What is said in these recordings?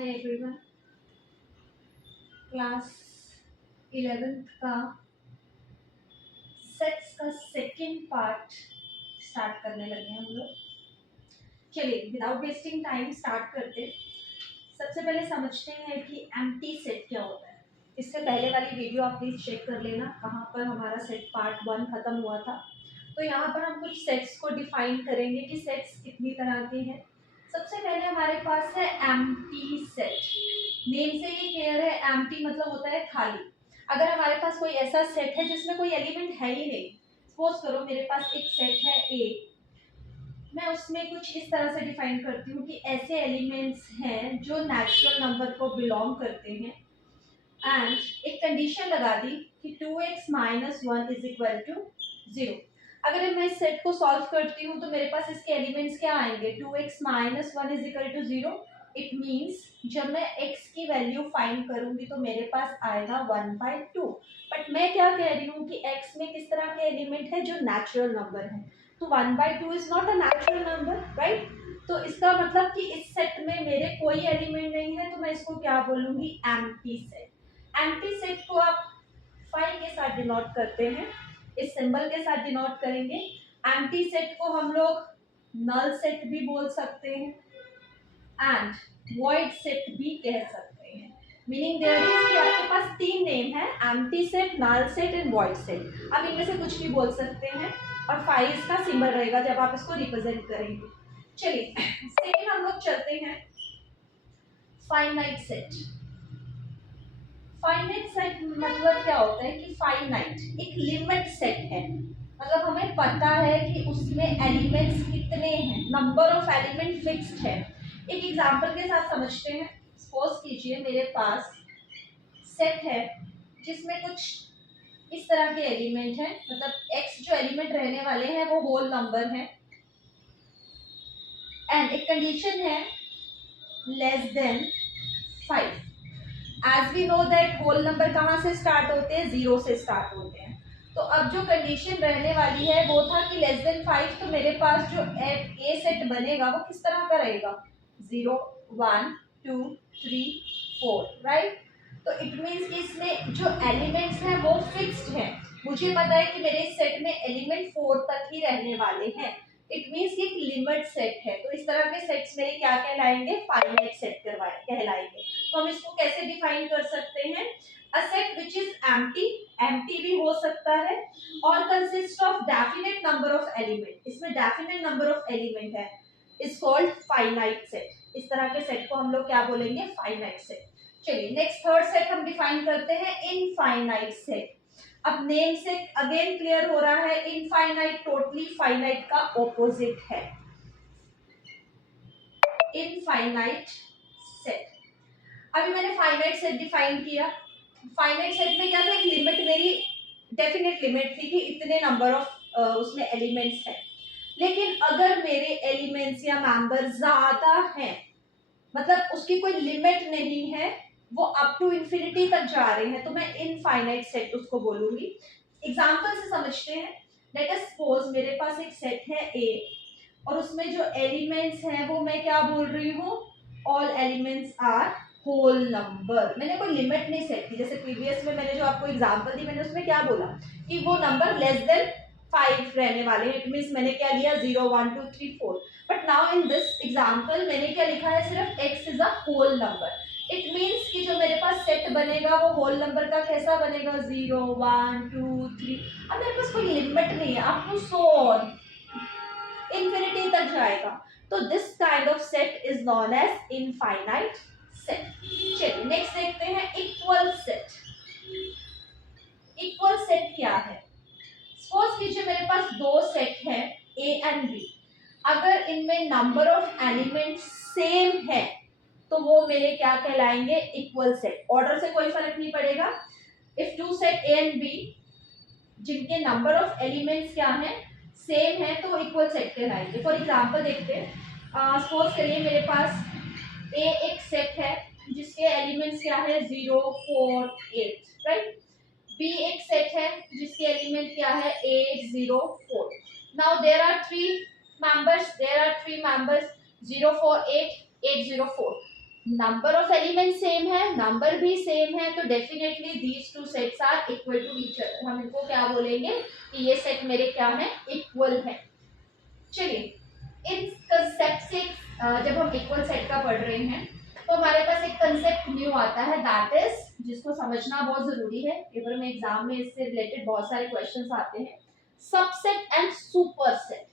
Hi everyone, class 11th का sets का second part start करने लगे हम लोग। चलिए विदाउट वेस्टिंग टाइम स्टार्ट करते। सबसे पहले समझते हैं कि एम्प्टी सेट क्या होता है। इससे पहले वाली वीडियो आप प्लीज चेक कर लेना, कहाँ पर हमारा सेट पार्ट 1 खत्म हुआ था। तो यहाँ पर हम कुछ सेट्स को डिफाइन करेंगे कि सेट्स कितनी तरह के हैं। सबसे पहले हमारे पास है एम्प्टी सेट। नेम से ही क्लियर है, एम्प्टी मतलब होता है खाली। अगर हमारे पास कोई ऐसा सेट है जिसमें कोई एलिमेंट है ही नहीं, सपोज करो मेरे पास एक सेट है ए, मैं उसमें कुछ इस तरह से डिफाइन करती हूँ कि ऐसे एलिमेंट्स हैं जो नेचुरल नंबर को बिलोंग करते हैं एंड एक कंडीशन लगा दी कि 2x minus 1 is equal to 0। अगर मैं इस सेट को सॉल्व करती हूँ तो मेरे पास इसके एलिमेंट्स क्या आएंगे, 2x minus 1 is equal to 0। It means जब मैं x की वैल्यू फाइंड करूंगी तो मेरे पास आएगा 1/2। बट मैं क्या कह रही हूँ कि x में किस तरह के एलिमेंट है जो नेचुरल नंबर है, तो 1/2 is not a natural number, right. तो इसका मतलब कि इस सेट में मेरे कोई एलिमेंट नहीं है, तो मैं इसको क्या बोलूंगी, एम्प्टी सेट। एम्प्टी सेट को आप फाइव के साथ डिनोट करते हैं, इस सिंबल के साथ डिनोट करेंगे। एम्प्टी सेट को हम लोग नल सेट भी बोल सकते हैं एंड वॉइड सेट भी कह सकते हैं। मीनिंग देयर इज कि आपके पास तीन नेम है, empty set, null set and void set. आप इनमें से कुछ भी बोल सकते हैं और फाइव इसका सिंबल रहेगा जब आप इसको रिप्रेजेंट करेंगे। चलिए सेकेंड हम लोग चलते हैं फाइनाइट सेट। फाइनाइट सेट मतलब क्या होता है कि फाइनाइट एक लिमिट सेट है, मतलब हमें पता है कि उसमें एलिमेंट्स कितने हैं, नंबर ऑफ एलिमेंट फिक्स्ड है। एक एग्जांपल के साथ समझते हैं। सपोज कीजिए मेरे पास सेट है जिसमें कुछ इस तरह के एलिमेंट है, मतलब x जो एलिमेंट रहने वाले हैं वो होल नंबर है एंड एक कंडीशन है less than 5। As we know that whole number कहाँ से स्टार्ट होते हैं, 0 से स्टार्ट होते हैं। तो अब जो कंडीशन रहने वाली है वो था कि लेस देन 5, तो मेरे पास जो ए सेट बनेगा वो किस तरह का रहेगा, 0 1 2 3 4, राइट। तो इट मीन्स कि इसमें जो एलिमेंट्स हैं वो फिक्स्ड हैं। मुझे पता है कि मेरे सेट में एलिमेंट 4 तक ही रहने वाले हैं। इट मीन्स एक लिमिट सेट है। तो इस तरह के सेट्स मेरे क्या कहलाएंगे, फाइनाइट सेट कहलाएंगे। तो हम इसको कैसे डिफाइन कर सकते हैं, a set which is empty, empty भी हो सकता है, और consist of definite number of element, इसमें डेफिनेट नंबर ऑफ एलिमेंट है, इज कॉल्ड फाइनाइट सेट। इस तरह के सेट को हम लोग क्या बोलेंगे, फाइनाइट सेट। चलिए नेक्स्ट थर्ड सेट हम डिफाइन करते हैं, इनफाइनाइट सेट। अब नेम से अगेन क्लियर हो रहा है, इनफाइनाइट टोटली फाइनाइट का ऑपोजिट है। इनफाइनाइट सेट, अभी मैंने फाइनाइट सेट डिफाइन किया। फाइनाइट सेट में क्या था, एक लिमिट, मेरी डेफिनेट लिमिट थी कि इतने नंबर ऑफ उसमें एलिमेंट्स है। लेकिन अगर मेरे एलिमेंट्स या मेंबर ज्यादा हैं, मतलब उसकी कोई लिमिट नहीं है, वो अप टू इंफिनिटी तक जा रहे हैं, तो मैं इनफाइनाइट सेट उसको बोलूंगी। एग्जांपल से समझते हैं। लेट अस सपोज मेरे पास एक सेट है ए और उसमें जो एलिमेंट्स हैं वो मैं क्या बोल रही हूँ, all elements are whole number. मैंने कोई लिमिट नहीं सेट की, जैसे प्रीवियस में मैंने जो आपको एग्जांपल दी, मैंने उसमें क्या बोला कि वो नंबर लेस देन 5 रहने वाले हैं। इट मींस मैंने क्या लिया, 0 1 2 3 4। But now in this example मैंने क्या लिखा है, सिर्फ x is a whole number. It means कि जो मेरे पास सेट बनेगा वो होल नंबर का कैसा बनेगा, 0 1 2 3। अब मेरे पास कोई लिमिट नहीं है, up to so on, infinity तक जाएगा। तो this kind of set is known as infinite set. चलिए नेक्स्ट देखते हैं, इक्वल सेट। इक्वल सेट क्या है, सपोज कीजिए मेरे पास दो सेट है ए एंड बी। अगर इनमें नंबर ऑफ एलिमेंट सेम है तो वो मेरे क्या कहलाएंगे, इक्वल सेट। ऑर्डर से कोई फर्क नहीं पड़ेगा। If two set A and B जिनके नंबर ऑफ एलिमेंट्स क्या है, सेम है, तो इक्वल सेट कहलाएंगे। फॉर एग्जांपल देखते हैं, सपोज करिए मेरे पास ए एक सेट है जिसके एलिमेंट्स क्या है, 0 4 8, राइट। बी एक सेट है जिसके एलिमेंट क्या है, 8 0 4। Now there are three members 0 4 8 8 0 4। Number of element same है, नंबर भी सेम है, तो definitely these two sets are equal to each other. हम इनको क्या बोलेंगे कि ये सेट मेरे क्या है, इक्वल है। चलिए इन कंसेप्ट से जब हम इक्वल सेट का पढ़ रहे हैं तो हमारे पास एक कंसेप्ट न्यू आता है, दैट इज, जिसको समझना बहुत जरूरी है, पेपर में एग्जाम में इससे रिलेटेड बहुत सारे क्वेश्चंस आते हैं, subset and superset.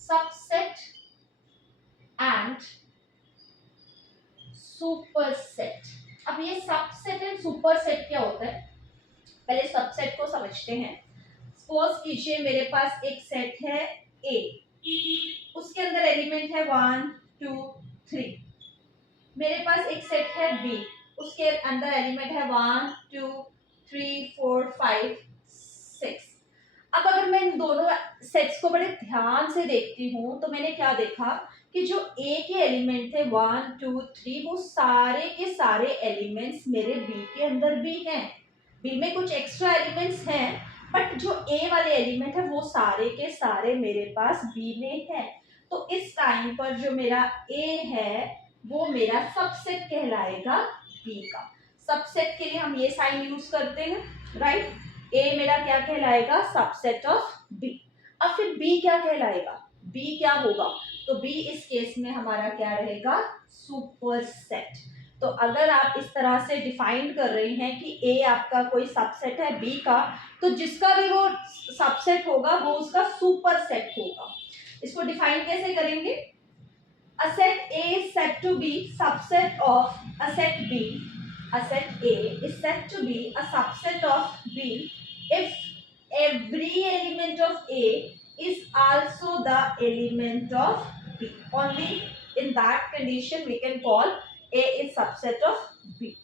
Subset and superset. अब ये सबसेट एंड सुपरसेट क्या होता है, पहले सबसेट को समझते हैं। सपोज कीजिए मेरे पास एक सेट है ए, उसके अंदर एलिमेंट है 1 2 3। मेरे पास एक सेट है बी, उसके अंदर एलिमेंट है 1 2 3 4 5 6। अब अगर मैं इन दोनों सेट्स को बड़े ध्यान से देखती हूँ तो मैंने क्या देखा कि जो ए के एलिमेंट थे 1 2 3, वो सारे के सारे एलिमेंट्स मेरे बी के अंदर भी हैं। बी में कुछ एक्स्ट्रा एलिमेंट्स हैं, बट जो ए वाले एलिमेंट है वो सारे के सारे मेरे पास बी में है। तो इस टाइम पर जो मेरा ए है वो मेरा सबसेट कहलाएगा बी का। सबसेट के लिए हम ये साइन यूज करते हैं, राइट। ए मेरा क्या कहलाएगा, सबसेट ऑफ बी। अब फिर बी क्या कहलाएगा, बी क्या होगा, तो बी इस केस में हमारा क्या रहेगा, सुपरसेट। तो अगर आप इस तरह से डिफाइन कर रहे हैं कि ए आपका कोई सबसेट है बी का, तो जिसका भी वो सबसेट होगा वो उसका सुपरसेट होगा। इसको डिफाइन कैसे करेंगे, a set A is said to be subset of a set B. A set A is said to be a subset of B if every element of A is also the element of B. Only in that condition we can call A is subset of B.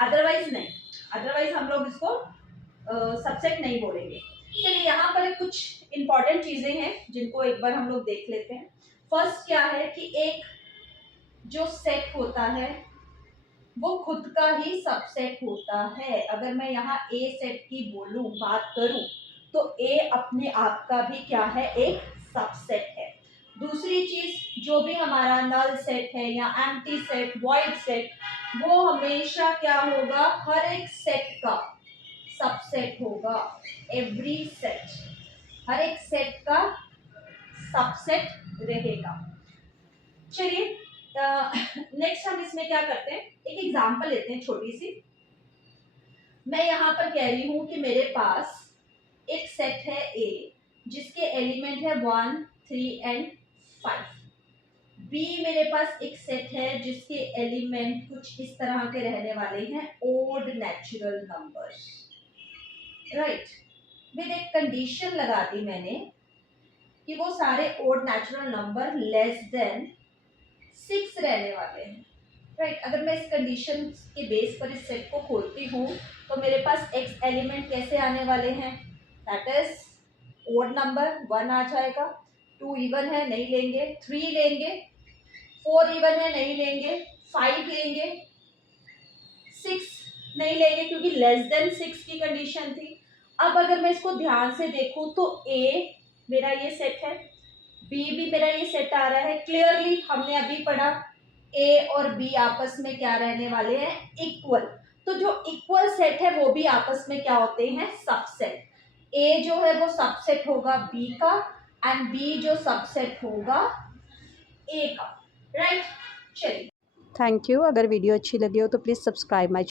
Otherwise नहीं, otherwise हम लोग इसको subset नहीं बोलेंगे। चलिए यहाँ पर कुछ इंपॉर्टेंट चीजें हैं जिनको एक बार हम लोग देख लेते हैं। फर्स्ट क्या है कि एक जो सेट होता है वो खुद का ही सबसेट होता है। अगर मैं यहाँ ए सेट की बोलूं, बात करूं, तो ए अपने आप का भी क्या है, एक सबसेट है। दूसरी चीज, जो भी हमारा नल सेट है या एम्प्टी सेट, वॉइड सेट, वो हमेशा क्या होगा, हर एक सेट का सबसेट होगा। एवरी सेट, हर एक सेट का सबसेट रहेगा। चलिए नेक्स्ट हम इसमें क्या करते हैं, एक एग्जांपल लेते हैं छोटी सी। मैं यहाँ पर कह रही हूँ कि मेरे पास एक सेट है ए जिसके एलिमेंट है 1 3 एंड 5। बी मेरे पास एक सेट है जिसके एलिमेंट कुछ इस तरह के रहने वाले हैं, odd natural numbers, right. With एक कंडीशन लगा दी मैंने कि वो सारे odd natural number less than 6 रहने वाले हैं, राइट। अगर मैं इस कंडीशन के बेस पर इस सेट को खोलती हूँ तो मेरे पास x एलिमेंट कैसे आने वाले हैं, दैट इज ओड नंबर 1 आ जाएगा, 2 इवन है नहीं लेंगे, 3 लेंगे, 4 इवन है नहीं लेंगे, 5 लेंगे, 6 नहीं लेंगे क्योंकि लेस देन 6 की कंडीशन थी। अब अगर मैं इसको ध्यान से देखूं तो a मेरा ये सेट है, b भी मेरा ये सेट आ रहा है। क्लियरली हमने अभी पढ़ा a और b आपस में क्या रहने वाले हैं, इक्वल। तो जो इक्वल सेट है वो भी आपस में क्या होते हैं, सबसेट। a जो है वो सबसेट होगा b का एंड b जो सबसेट होगा a का, राइट। चलिए, थैंक यू। अगर वीडियो अच्छी लगी हो तो प्लीज़ सब्सक्राइब माई